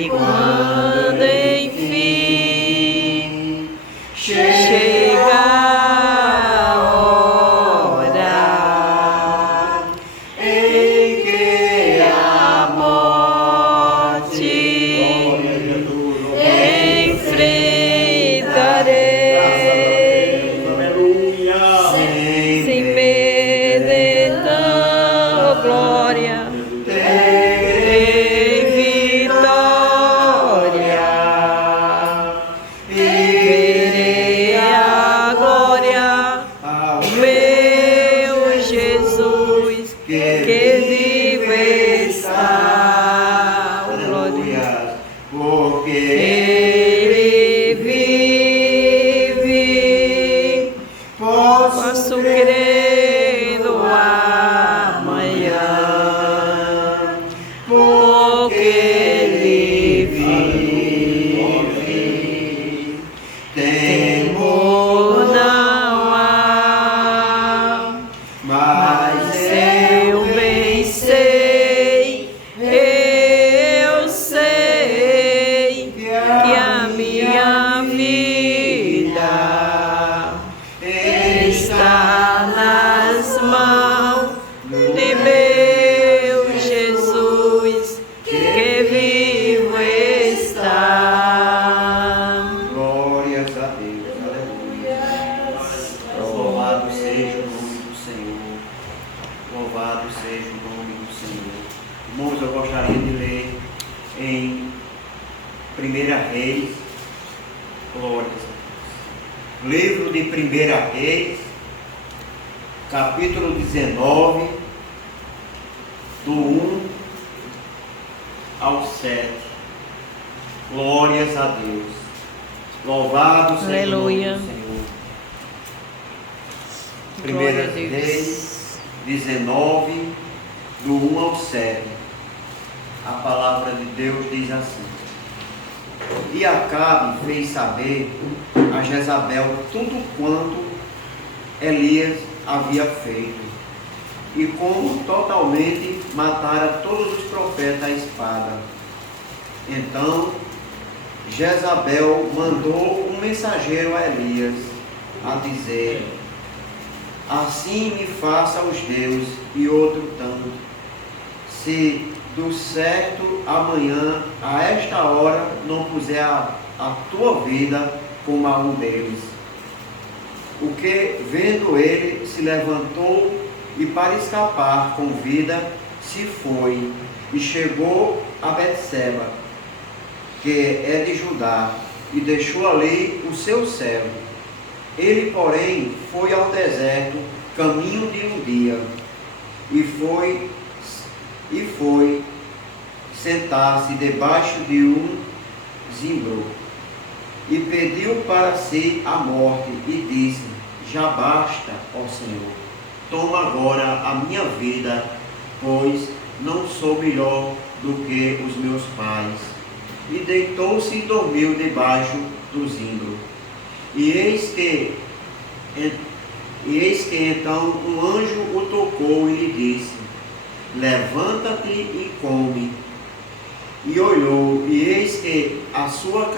E quando enfim chega a hora em que a morte enfrentarei, sem medo, então, glória, terei vitória, e verei a glória, o meu Jesus, que vivo está, oh, glória, porque Ele vive, posso crer no amanhã, porque Ele vive, temor não há, mas eu bem sei, eu sei que a minha vida está nas mãos de meu Jesus, que vivo está. Glórias a Deus, aleluia. Louvado seja o nome do Senhor. Louvado seja o nome do Senhor. Irmãos, eu gostaria de ler em 1 Reis, glórias a Deus. Livro de 1 Reis, capítulo 19, do 1 ao 7. Glórias a Deus. Louvado seja Aleluia. o nome do Senhor. Glória a 1 Deus. Reis 19, do 1 ao 7. A palavra de Deus diz assim: E Acabe fez saber a Jezabel tudo quanto Elias havia feito, e como totalmente matara todos os profetas à espada. Então Jezabel mandou um mensageiro a Elias a dizer: Assim me faça os deuses e outro tanto, se do certo amanhã a esta hora não puser a tua vida como a um deles. O que, vendo ele, se levantou e, para escapar com vida, se foi e chegou a Betseba, que é de Judá, e deixou ali o seu servo. Ele, porém, foi ao deserto, caminho de um dia, e foi sentar-se debaixo de um zimbro, e pediu para si a morte, e disse: Já basta, ó Senhor, toma agora a minha vida, pois não sou melhor do que os meus pais. E deitou-se e dormiu debaixo do zimbro. E eis que então um anjo o tocou e lhe disse: Levanta-te e come. E olhou, e eis que a sua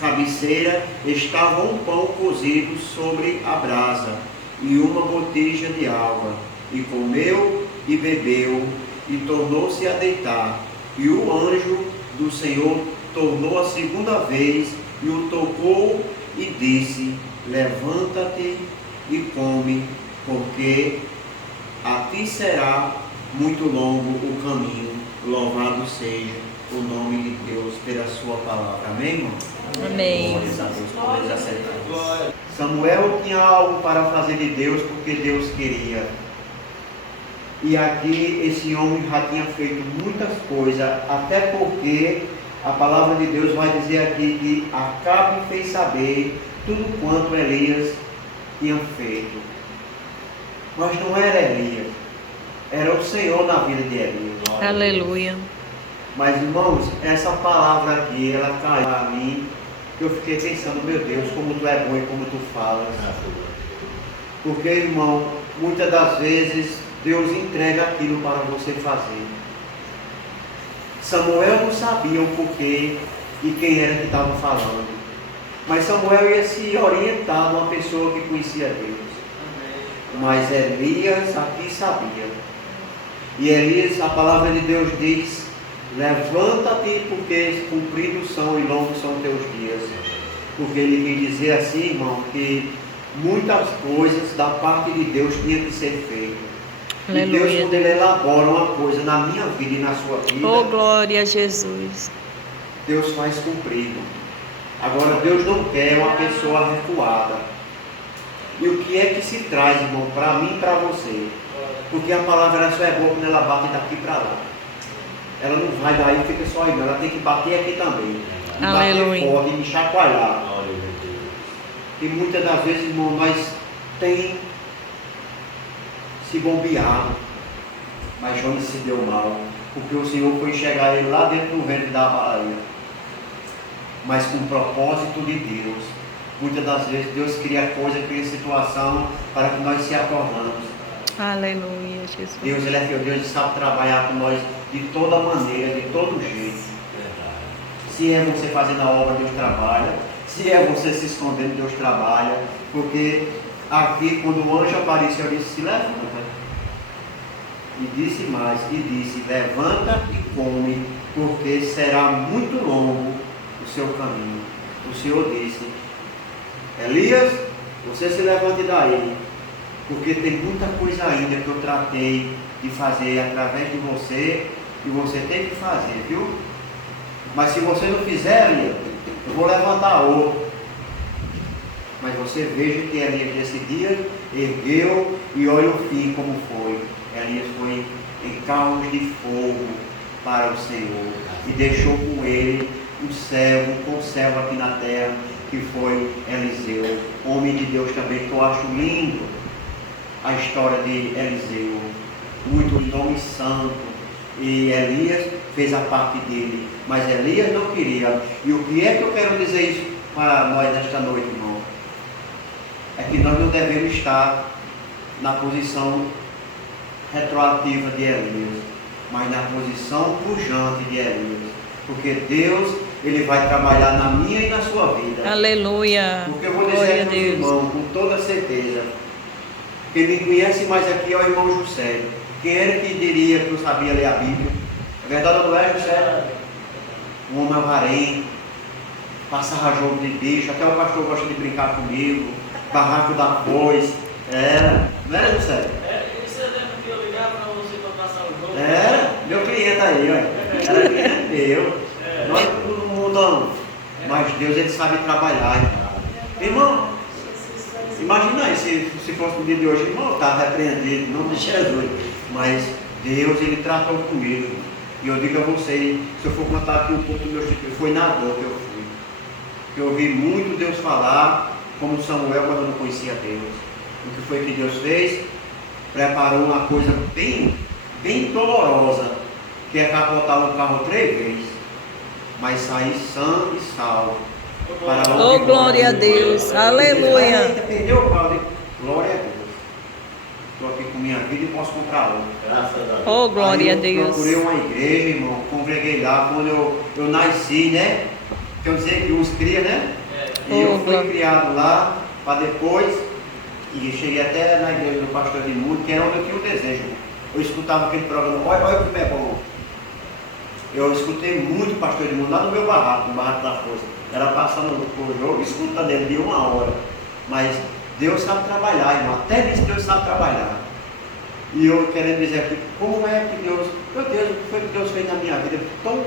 cabeceira estava um pão cozido sobre a brasa e uma botija de água. E comeu e bebeu, e tornou-se a deitar. E o anjo do Senhor tornou a segunda vez e o tocou e disse: Levanta-te e come, porque a ti será muito longo o caminho. Louvado seja o nome de Deus pela sua palavra. Amém, irmão? Amém. Glórias a Deus, podemos aceitar. Samuel tinha algo para fazer de Deus porque Deus queria. E aqui esse homem já tinha feito muitas coisas, até porque a palavra de Deus vai dizer aqui que Acabe fez saber tudo quanto Elias tinha feito. Mas não era Elias, era o Senhor na vida de Elias. Aleluia. Mas, irmãos, essa palavra aqui, ela caiu a mim, eu fiquei pensando: meu Deus, como tu é bom e como tu falas. Porque, irmão, muitas das vezes Deus entrega aquilo para você fazer. Samuel não sabia o porquê e quem era que estava falando. Mas Samuel ia se orientar de uma pessoa que conhecia Deus. Mas Elias aqui sabia. E Elias, a palavra de Deus diz: levanta-te, porque cumpridos são e longos são teus dias. Porque ele quer dizer assim, irmão, que muitas coisas da parte de Deus tinham que ser feitas. E Deus, quando Ele elabora uma coisa na minha vida e na sua vida, Oh, glória a Jesus. Deus faz cumprido. Agora, Deus não quer uma pessoa recuada. E o que é que se traz, irmão, para mim e para você? Porque a palavra só é boa quando ela bate daqui para lá. Ela não vai daí e fica só aí, não. Ela tem que bater aqui também. E Aleluia. bater forte, e me chacoalhar. E muitas das vezes, irmão, nós tem se bombeado. Mas Jonas se deu mal. Porque o Senhor foi enxergar ele lá dentro do ventre da baleia. Mas com o propósito de Deus. Muitas das vezes Deus cria coisa, cria situação para que nós se acordamos. Aleluia, Jesus. Deus, Ele é fiel. Deus sabe trabalhar com nós de toda maneira, de todo jeito. Se é você fazendo a obra, Deus trabalha. Se é você se escondendo, Deus trabalha. Porque aqui, quando o anjo apareceu, ele disse: se levanta. E disse mais, e disse: levanta e come, porque será muito longo o seu caminho. O Senhor disse: Elias, você se levante daí, porque tem muita coisa ainda que eu tratei de fazer através de você, e você tem que fazer, viu? Mas se você não fizer, Elias, eu vou levantar outro. Mas você veja que Elias nesse dia ergueu e olha o fim como foi. Elias foi em carros de fogo para o Senhor e deixou com ele um servo, um conservo aqui na terra, que foi Eliseu, homem de Deus também, que eu acho lindo a história de Eliseu, muito nome santo. E Elias fez a parte dele, mas Elias não queria. E o que é que eu quero dizer isso para nós nesta noite, irmão? É que nós não devemos estar na posição retroativa de Elias, mas na posição pujante de Elias, porque Deus, Ele vai trabalhar na minha e na sua vida. Aleluia. Porque eu vou dizer Glória a para os Deus. irmãos, com toda certeza, quem me conhece mais aqui é o irmão José. Quem era que diria que eu sabia ler a Bíblia? É verdade ou não é, José? Um homem avarento, passava jogo de bicho, até o pastor gosta de brincar comigo, barraco da foice, era, não era, José? Você lembra que eu ligava para você para passar o jogo? Era, meu cliente aí, ó. Era cliente meu. Nós não mudamos. Mas Deus, Ele sabe trabalhar. Irmão, imagina aí, se fosse o dia de hoje, irmão, está repreendido, em nome de Jesus. Mas Deus, Ele tratou comigo. E eu digo a vocês, se eu for contar aqui um pouco do meu testemunho, foi na dor que eu fui. Eu ouvi muito Deus falar, como Samuel quando não conhecia Deus. O que foi que Deus fez? Preparou uma coisa bem dolorosa, que é capotar um carro 3 vezes, mas sair sã e salvo. Oh, glória a Deus. Aleluia. Eita, perdeu o carro. Glória a Deus. Estou aqui com minha vida e posso comprar outro. Graças a Deus. Oh, glória a Aí eu Deus. procurei uma igreja, irmão, congreguei lá quando eu nasci, né? Quer dizer que uns cria, né? E eu fui glória. criado lá, para depois, e cheguei até na igreja do pastor Edmundo, que era onde eu tinha um desejo. Eu escutava aquele programa, olha como é bom. Eu escutei muito o pastor Edmundo lá no meu barraco, no barraco da força. Era passando o jogo, escutando ele de 1 hora. Mas Deus sabe trabalhar, irmão. Até nisso Deus sabe trabalhar. E eu querendo dizer aqui, como é que Deus, meu Deus, o que foi que Deus fez na minha vida? Tão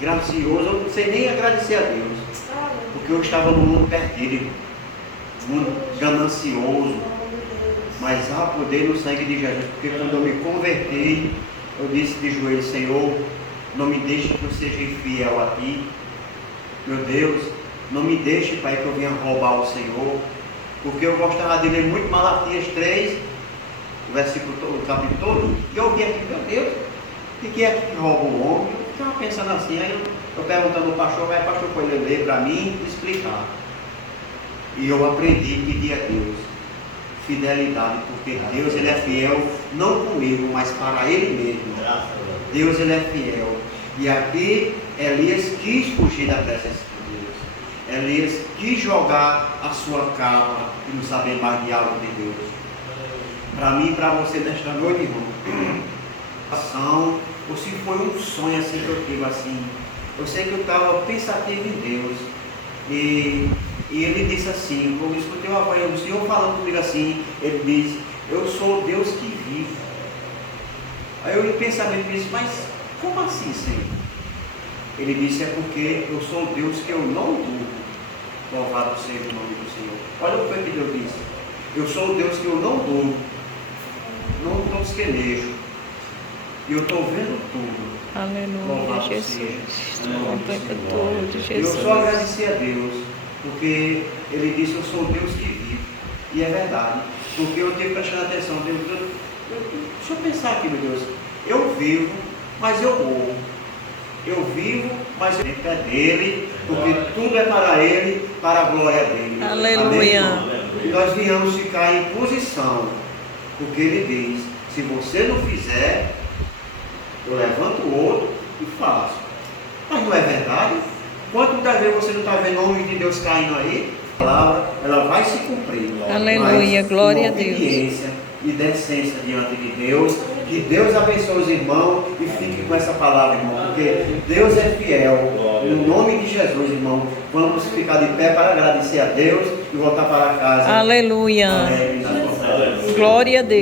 gracioso, eu não sei nem agradecer a Deus. Porque eu estava no mundo perdido, mundo ganancioso. Mas há poder no sangue de Jesus. Porque quando eu me converti, eu disse de joelho: Senhor, não me deixe que eu seja infiel a Ti. Meu Deus, não me deixe, Pai, que eu venha roubar o Senhor. Porque eu gostava de ler muito Malaquias 3, o versículo, o capítulo todo. E eu vi aqui, meu Deus, o que é que rouba o homem? Eu ficava pensando assim. Aí eu perguntando ao pastor, o pastor foi ler para mim e explicar. E eu aprendi a pedir a Deus fidelidade, porque Deus, Ele é fiel, não comigo, mas para Ele mesmo. Deus, Ele é fiel. E aqui Elias quis fugir da presença de Deus. Elias quis jogar a sua capa e não saber mais de algo de Deus. Para mim e para você nesta noite, irmão, ou se foi um sonho assim que eu tive assim. Eu sei que eu estava pensativo em Deus. E ele disse assim, como eu escutei uma voz do Senhor falando comigo assim, ele disse, eu sou o Deus que vive. Aí eu em pensamento disse, mas como assim, Senhor? Ele disse, é porque eu sou o Deus que eu não durmo. Louvado seja o nome do Senhor. Olha o que Deus disse. Eu sou o Deus que eu não durmo, não esquelejo. E eu estou vendo tudo. Aleluia, Jesus. Contempla tudo, Jesus. Eu só agradeci a Deus, porque Ele disse, eu sou o Deus que vive. E é verdade. Porque eu tenho prestado atenção. Deixa eu pensar aqui, meu Deus. Eu vivo, mas eu morro. Eu vivo, mas o tempo é dele, porque tudo é para ele, para a glória dele. Aleluia. Amém? E nós viemos ficar em posição, porque ele diz, se você não fizer, eu levanto o outro e faço. Mas não é verdade? Quantas vezes você não está vendo o homem de Deus caindo aí? A palavra, ela vai se cumprir. Aleluia, glória a Deus. Obediência e decência diante de Deus. Que Deus abençoe os irmãos e fique com essa palavra, irmão, porque Deus é fiel. No nome de Jesus, irmão, vamos ficar de pé para agradecer a Deus e voltar para casa. Aleluia. Amém. Glória a Deus.